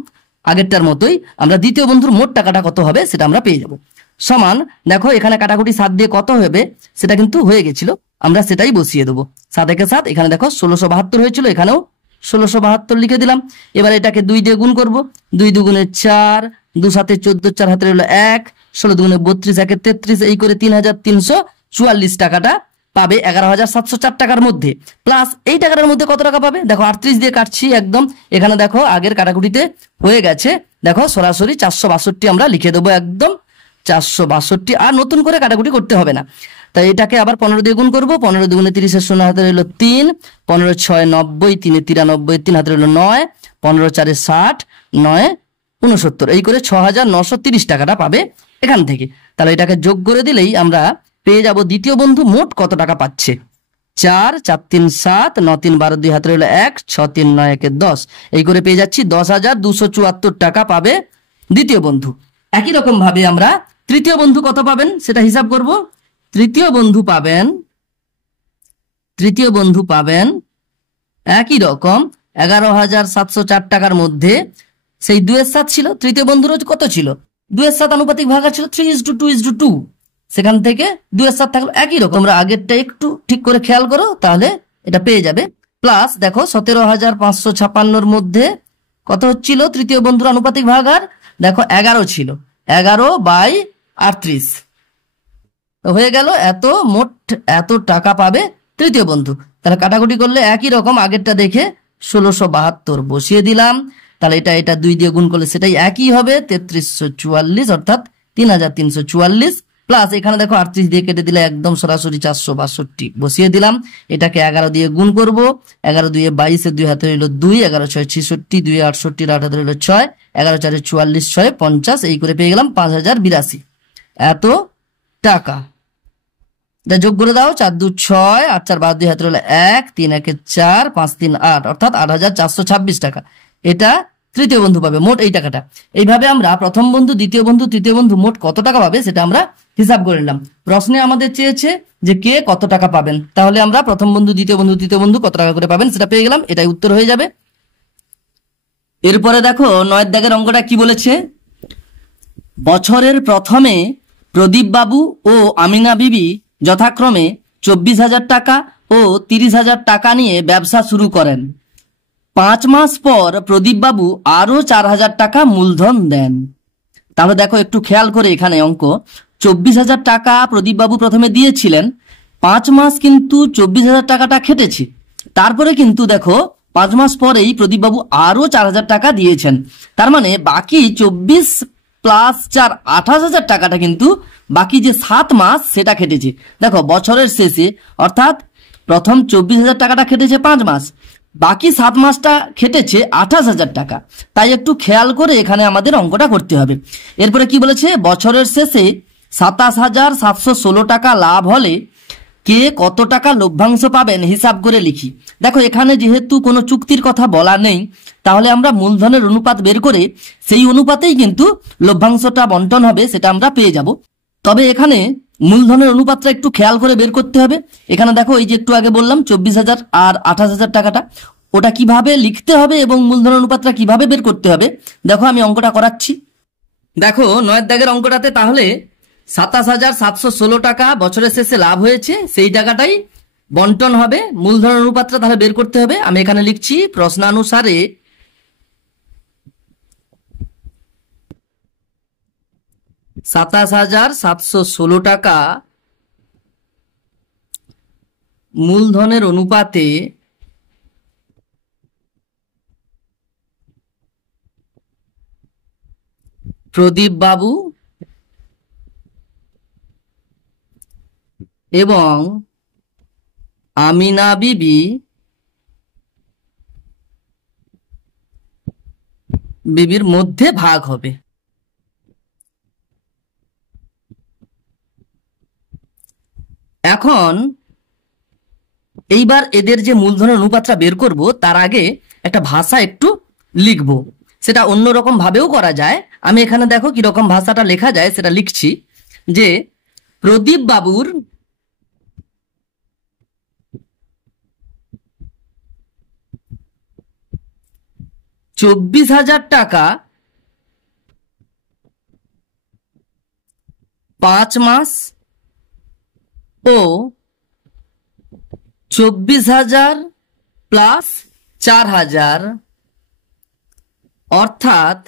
আগেরটার মতোই আমরা দ্বিতীয় বন্ধুর মোট টাকাটা কত হবে সেটা আমরা পেয়ে যাব। সমান দেখো এখানে কাটাকুটি 7 দিয়ে কত হবে সেটা কিন্তু হয়ে গেছিল, আমরা সেটাই বসিয়ে দেবো। 7 × 7 এখানে দেখো 1672 হয়েছিল, এখানেও 1672 লিখে দিলাম। এবার এটাকে 2 দিয়ে গুণ করব। 2 × 2 = 4, 2 × 7 = 14, 4 হাতে রইল 1, 16 × 2 = 32, 1 × 33, এই করে 3,344 টাকাটা পাবে 11,704 টাকার মধ্যে। প্লাস এই টাকাটার মধ্যে কত টাকা পাবে, দেখো 38 দিয়ে কাটছি একদম, এখানে দেখো আগের কাটাকুটিতে হয়ে গেছে, দেখো সরাসরি 462 আমরা লিখে দেবো, একদম 462, আর নতুন করে কাটাকুটি করতে হবে না। তাই এটাকে আবার 15 দিয়ে গুণ করবো। 15 × 2 = 30, 0 হাতে রইল 3, 15 × 6 = 90, 3 × 3 = 93, 3 হাতে রইল 9, 15 × 4 = 60, 9 × 69, এই করে 6,930 টাকাটা পাবে এখান থেকে। তাহলে এটাকে যোগ করে দিলেই আমরা পেয়ে যাব দ্বিতীয় বন্ধু মোট কত টাকা পাচ্ছে। 4, 4 × 3 = 7, 9 × 3 = 12, 2 হাতে রইল 1, 6 × 3 = 9, 1 × 10, এই করে পেয়ে যাচ্ছি 10,274 টাকা পাবে দ্বিতীয় বন্ধু। একই রকম ভাবে আমরা তৃতীয় বন্ধু কত পাবেন সেটা হিসাব করব। তৃতীয় বন্ধু পাবেন একই রকম 11,704 টাকার মধ্যে সেই 2/7 ছিল, তৃতীয় বন্ধুর কত ছিল 2/7 আনুপাতিক ভাগাহার ছিল 3:2:2, সেখান থেকে 2/7 থাকলো একই রকম। তোমরা আগেরটা একটু ঠিক করে খেয়াল করো তাহলে এটা পেয়ে যাবে। প্লাস দেখো 17,556 মধ্যে কত হচ্ছিল তৃতীয় বন্ধুর আনুপাতিক ভাগাহার, দেখো 11 ছিল, 11/38 হয়ে গেল, মোট এত টাকা পাবে তৃতীয় বন্ধু। তাহলে কাটাকুটি করলে একই রকম আগেরটা দেখে 1672 বসিয়ে দিলাম। তাহলে এটা 2 দিয়ে গুণ করলে সেটাই একই হবে, 3344 অর্থাৎ 3,344। প্লাস এখানে দেখো 38 দিয়ে কেটে দিলে একদম সরাসরি 462 বসিয়ে দিলাম। এটাকে 11 দিয়ে গুণ করব। 11 × 2 = 22, 2 হাতে রইল 2, 11 × 6 = 66, 2 × 8 = 8 হাতে রইল 6, 11 × 4 = 44, 6 × 50, এই করে পেয়ে গেলাম 5,082 এত টাকা। এটা যোগ করে দাও, 4 × 2 = 6, 8 × 4 = 12, 2 হাতে রইল 1, 3 × 1 = 4, 5 × 3 = 8 অর্থাৎ 8,426 টাকা এটা তৃতীয় বন্ধু পাবে মোট এই টাকাটা। এইভাবে আমরা প্রথম বন্ধু, দ্বিতীয় বন্ধু, তৃতীয় বন্ধু মোট কত টাকা পাবে সেটা আমরা হিসাব করে নিলাম। প্রশ্নে আমাদের চেয়েছে যে কে কত টাকা পাবেন, তাহলে আমরা প্রথম বন্ধু, দ্বিতীয় বন্ধু, তৃতীয় বন্ধু কত টাকা করে পাবেন সেটা পেয়ে গেলাম, এটাই উত্তর হয়ে যাবে। এরপরে দেখো 9 দাগের অঙ্কটা কি বলেছে, বছরের প্রথমে প্রদীপ বাবু ও আমিনা বিবি যথাক্রমে 24,000 টাকা ও 30,000 টাকা নিয়ে ব্যবসা শুরু করেন। 5 মাস পর প্রদীপ বাবু আরো 4,000 টাকা মূলধন দেন। তাহলে দেখো একটু খেয়াল করে এখানে অঙ্ক, 24,000 টাকা প্রদীপ বাবু প্রথমে দিয়েছিলেন, 5 মাস কিন্তু 24,000 টাকাটা খেটেছে, তারপরে কিন্তু দেখো 5 মাস পরেই প্রদীপ বাবু আরো 4,000 টাকা দিয়েছেন। তার মানে বাকি 24 + 4 28,000 টাকাটা কিন্তু বাকি যে 7 মাস সেটা খেটেছে। দেখো বছরের শেষে অর্থাৎ প্রথম 24,000 টাকাটা খেটেছে 5 মাস, বাকি 7 মাসটা খেটেছে 28,000 টাকা। তাই একটু খেয়াল করে এখানে আমাদের অঙ্কটা করতে হবে। এরপরে কি বলেছে, বছরের শেষে 27,716 টাকা লাভ হলে কে কত টাকা লভ্যাংশ পাবেন হিসাব করে লিখি। দেখো এখানে যেহেতু কোনো চুক্তির কথা বলা নেই, তাহলে আমরা মূলধনের অনুপাত বের করে সেই অনুপাতেই কিন্তু লভ্যাংশটা বন্টন হবে সেটা আমরা পেয়ে যাব। তবে এখানে মূলধনের অনুপাতটা একটু খেয়াল করে বের করতে হবে। এখানে দেখো, এই যে একটু আগে বললাম 24,000 আর 28,000 টাকাটা, ওটা কিভাবে লিখতে হবে এবং মূলধনের অনুপাতটা কিভাবে বের করতে হবে, দেখো আমি অঙ্কটা করাচ্ছি। দেখো 9 দাগের অঙ্কটাতে তাহলে 27,716 টাকা বছরের শেষে লাভ হয়েছে, সেই টাকাটাই বন্টন হবে। মূলধনের অনুপাতটা তাহলে বের করতে হবে। আমি এখানে লিখছি, প্রশ্নানুসারে 27,716 টাকা মূলধনের অনুপাতে প্রদীপ বাবু এবং আমিনা বিবির মধ্যে ভাগ হবে। এখন এইবার এদের যে মূলধনের অনুপাতটা বের করব, তার আগে একটা ভাষা একটু লিখব। সেটা অন্যরকম ভাবেও করা যায়। আমি এখানে দেখো কিরকম ভাষাটা লেখা যায় সেটা লিখছি, যে প্রদীপ বাবুর 24,000 টাকা 5 মাস ও 24,000 প্লাস 4,000 অর্থাৎ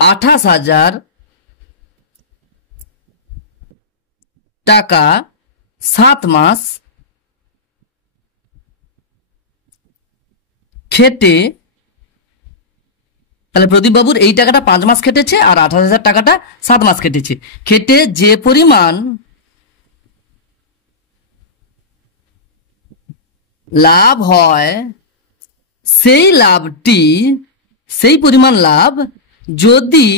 28,000 টাকা 7 মাস খেটে, তাহলে প্রদীপ বাবুর এই টাকাটা 5 মাস খেটেছে আর 28,000 টাকাটা 7 মাস খেটেছে। খেটে যে পরিমাণ লাভ হয়, সেই লাভটি, সেই পরিমাণ লাভ যদি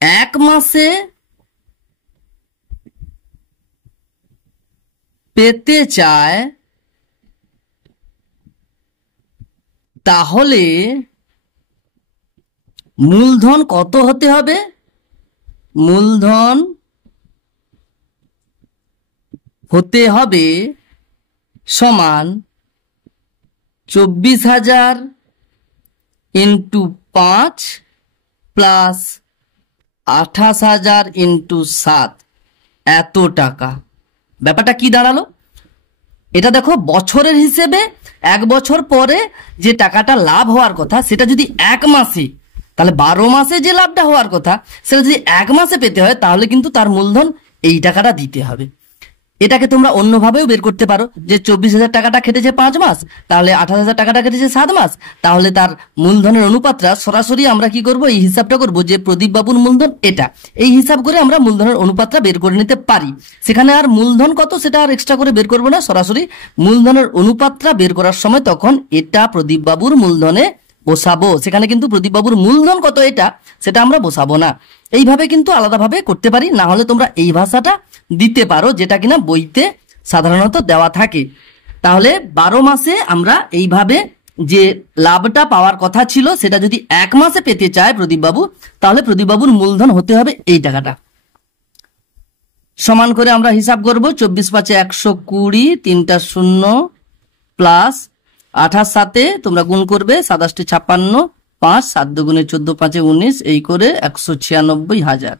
1 মাসে পেতে চায়, তাহলে মূলধন কত হতে হবে? মূলধন হতে হবে সমান 24,000 ইন্টু 5 প্লাস 28,000 ইন্টু 7, এত টাকা। ব্যাপারটা কি দাঁড়ালো? এটা দেখো বছরের হিসেবে 1 বছর পরে যে টাকাটা লাভ হওয়ার কথা, সেটা যদি 1 মাসে, তাহলে 12 মাসে যে লাভটা হওয়ার কথা সেটা যদি 1 মাসে পেতে হয়, তাহলে কিন্তু তার মূলধন এই টাকাটা দিতে হবে। এটাকে তোমরা অন্যভাবেও বের করতে পারো, যে 24,000 টাকাটা খেটেছে 5 মাস, তাহলে 28,000 টাকাটা খেটেছে 7 মাস, তাহলে তার মূলধনের অনুপাতটা সরাসরি আমরা কি করব, এই হিসাবটা করব যে প্রদীপ বাবুর মূলধন এটা, এই হিসাব করে আমরা মূলধনের অনুপাতটা বের করে নিতে পারি। সেখানে আর মূলধন কত সেটা আর এক্সট্রা করে বের করবো না, সরাসরি মূলধনের অনুপাতটা বের করার সময় তখন এটা প্রদীপ বাবুর মূলধনে বসাবো। সেখানে কিন্তু প্রদীপ বাবুর মূলধন কত এটা সেটা আমরা বসাবো না। এইভাবে কিন্তু আলাদাভাবে করতে পারি, না হলে তোমরা এই ভাষাটা দিতে পারো, যেটা কিনা বইতে সাধারণত দেওয়া থাকে। তাহলে 12 মাসে আমরা এইভাবে যে লাভটা পাওয়ার কথা ছিল, সেটা যদি 1 মাসে পেতে চায় প্রদীপ বাবু, তাহলে প্রদীপ বাবুর মূলধন হতে হবে এই টাকাটা। সমান করে আমরা হিসাব করব, 24 5 120, 3টা 0 প্লাস 28 7 তোমরা গুণ করবে, 27 56, 5 7 দুগুণে 14 5 19, এই করে 196,000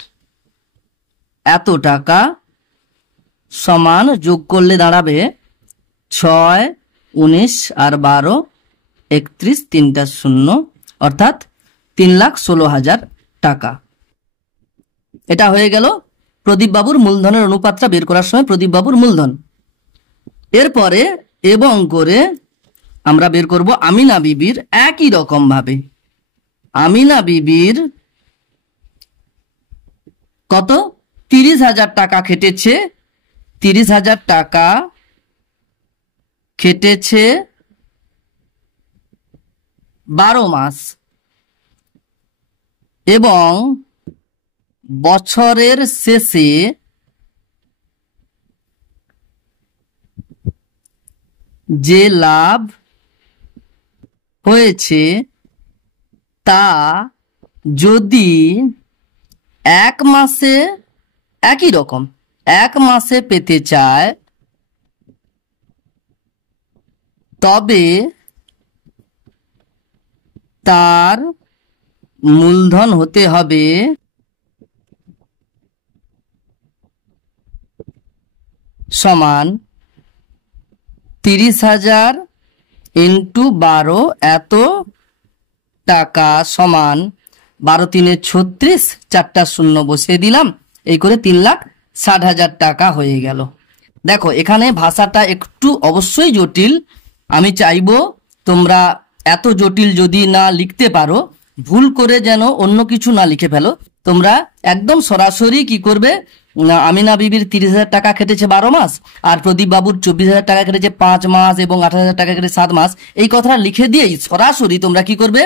এত টাকা সমান যোগ করলে দাঁড়াবে 6 19 আর 12 31, 3টা 0 অর্থাৎ 3,16,000 টাকা। এটা হয়ে গেল প্রদীপ বাবুর মূলধনের অনুপাতটা বের করার সময় প্রদীপ বাবুর মূলধন। এরপরে এবং করে আমরা বের করব আমিনা বিবির। একই রকম ভাবে আমিনা বিবির কত, 30,000 টাকা খেটেছে, 30,000 টাকা খেটেছে 12 মাস এবং বছরের শেষে যে লাভ হয়েছে তা যদি এক মাসে একই রকম, এক মাসে পেতে চায়, তবে তার মূলধন হতে হবে সমান 30,000 ইন্টু 12, এত টাকা সমান 12 তিনে 36, 4টা শূন্য বসিয়ে দিলাম, এই করে 3,60,000 টাকা হয়ে গেল। দেখো এখানে ভাষাটা একটু অবশ্যই জটিল, আমি চাইবো তোমরা এত জটিল যদি না লিখতে পারো, ভুল করে যেন অন্য কিছু না লিখে ফেলো, তোমরা একদম সরাসরি কি করবে, আমিনা বিবির 30,000 টাকা কেটেছে 12 মাস, আর প্রদীপ বাবুর 24,000 টাকা কেটেছে 5 মাস এবং 28,000 টাকা কেটেছে 7 মাস, এই কথাটা লিখে দিয়েই সরাসরি তোমরা কি করবে,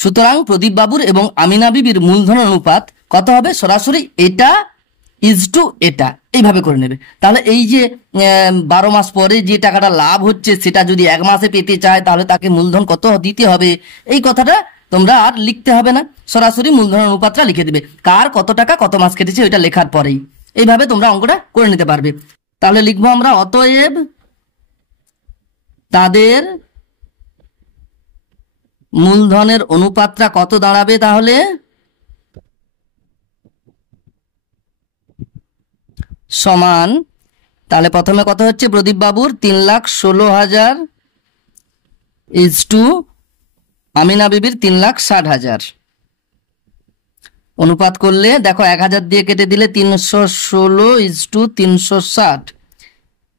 সুতরাং প্রদীপ বাবুর এবং আমিনা বিবির মূলধন অনুপাত কত হবে, সরাসরি এটা ইজ টু এটা এইভাবে করে নেবে। তাহলে এই যে 12 মাস পরে যে টাকাটা লাভ হচ্ছে সেটা যদি 1 মাসে পেতে চায় তাহলে তাকে মূলধন কত দিতে হবে, এই কথাটা তোমরা আর লিখতে হবে না, সরাসরি মূলধন অনুপাতটা লিখে দিবে, কার কত টাকা কত মাস কেটেছে ওইটা লেখার পরেই এইভাবে তোমরা অঙ্কটা করে নিতে পারবে। তাহলে লিখবো আমরা, অতএব তাদের মূলধনের অনুপাতটা কত দাঁড়াবে, তাহলে সমান, তাহলে প্রথমে কত হচ্ছে, প্রদীপ বাবুর 3,16,000 ইজ টু আমিনা বিবির 3,60,000, অনুপাত করলে দেখো 1,000 দিয়ে কেটে দিলে 316 ইজ টু 360,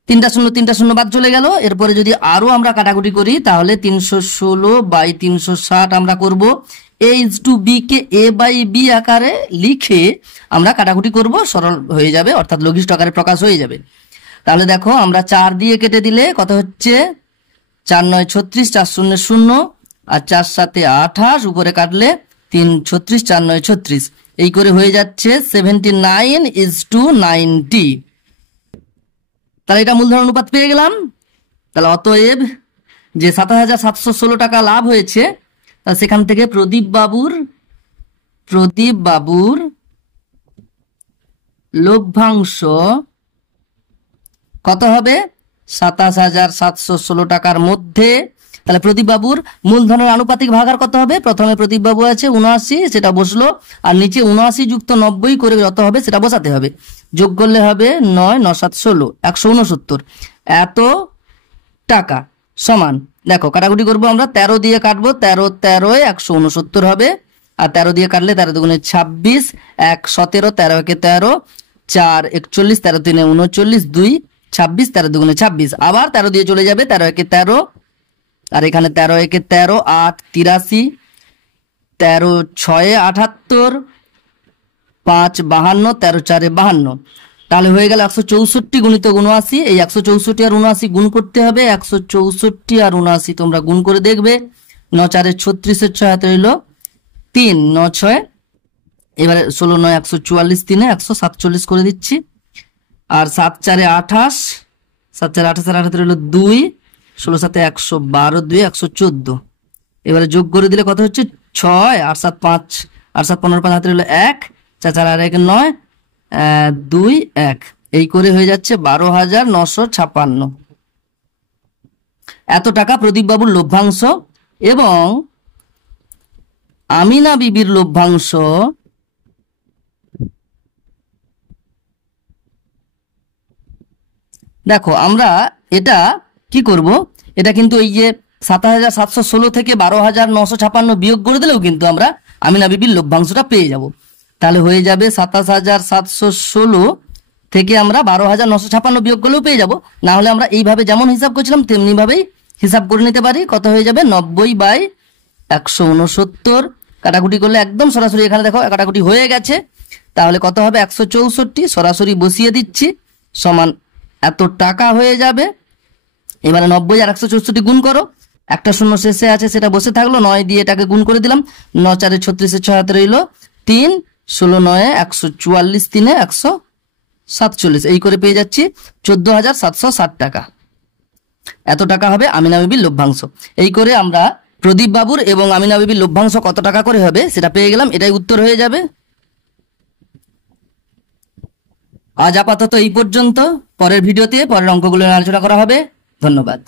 3টা শূন্য বাদ চলে গেল। এরপরে যদি আরো আমরা কাটাকুটি করি তাহলে 316/360 আমরা করব, এ ইজ টু বি কে এ বাই বি আকারে লিখে আমরা কাটাকুটি করব, সরল হয়ে যাবে, অর্থাৎ লঘিষ্ঠ আকারে প্রকাশ হয়ে যাবে। তাহলে দেখো আমরা 4 দিয়ে কেটে দিলে কত হচ্ছে, 4 9 36, 4 0 0, আর 4 7 28, উপরে কাটলে 3 36, 4 9 36, এই করে হয়ে যাচ্ছে 79 ইজ টু 90। তাহলে এটা মূলধন অনুপাত পেয়ে গেলাম। তাহলে অতএব যে 7,716 টাকা লাভ হয়েছে সেখান থেকে প্রদীপ বাবুর লভ্যাংশ কত হবে, 27,716 টাকার মধ্যে। তাহলে প্রদীপ বাবুর মূলধনের আনুপাতিক ভাগার কত হবে, প্রথমে প্রদীপ বাবু আছে 79, সেটা বসলো, আর নিচে 79 যুক্ত 90 করে যত হবে সেটা বসাতে হবে, যোগ করলে হবে 9 9 7 16, 169, এত টাকা সমান, দেখো কাটাকুটি করবো আমরা, 13 দিয়ে কাটবো, 13 13 169 হবে, আর 13 দিয়ে কাটলে 13 দুগুণে 26, 1 17, 13 একে 13, 4 41, 13 তিনে 39, 2 26, 13 দুগুণে 26, আবার 13 দিয়ে চলে যাবে, 13 একে 13, আর এখানে 13 একে 13, 8 83, 13 6 78, 5 52, 13 4 52, তাহলে হয়ে গেল 164 গুণিত 79। এই 164 আর 79 গুণ করতে হবে, 164 আর 79 তোমরা গুণ করে দেখবে, 9 4 36, 6 হাতে রইল 3, 9 6, এবারে 16 9 144, 3 147 করে দিচ্ছি, আর 7 4 28, 7 4 28 আর 8 হাতে রইল 2, 16 7 112, 2 114, এবারে যোগ করে দিলে কত হচ্ছে 6, 8 7 5, 8 7 15, 5 হাতে রইল 1, 4 4 আর 1 9, 2 1, এই করে হয়ে যাচ্ছে 12,956। এত টাকা প্রদীপ বাবুর লভ্যাংশ, এবং আমিনা বিবির লভ্যাংশ দেখো আমরা এটা কি করব, এটা কিন্তু এই যে 7,716 থেকে 12,956 বিয়োগ করে দিলেও কিন্তু আমরা আমিনা বিবির লভ্যাংশটা পেয়ে যাব। তাহলে হয়ে যাবে 27,716 থেকে আমরা 12,956 বিয়োগ করলেও পেয়ে যাব, না হলে আমরা এইভাবে যেমন হিসাব করছিলাম তেমনি ভাবেই হিসাব করে নিতে পারি। কত হয়ে যাবে, 90/169, কাটাকুটি করলে একদম সরাসরি এখানে দেখো কাটাকুটি হয়ে গেছে, তাহলে কত হবে 164, সরাসরি বসিয়ে দিচ্ছি, সমান এত টাকা হয়ে যাবে। এবারে 90 আর 164 গুণ করো, একটা শূন্য শেষে আছে সেটা বসে থাকলো, 9 দিয়ে এটাকে গুণ করে দিলাম, 9 4 36, 6 হাতে রইল 3, 16 9 144, 3 147, এই করে পেয়ে যাচ্ছি 14,760 টাকা। এত টাকা হবে আমিনা বিবির লভ্যাংশ। এই করে আমরা প্রদীপ বাবুর এবং আমিনা বিবির লভ্যাংশ কত টাকা করে হবে সেটা পেয়ে গেলাম, এটাই উত্তর হয়ে যাবে। আজ আপাতত এই পর্যন্ত। পরের ভিডিওতে পরের অঙ্কগুলো নিয়ে আলোচনা করা হবে। ধন্যবাদ।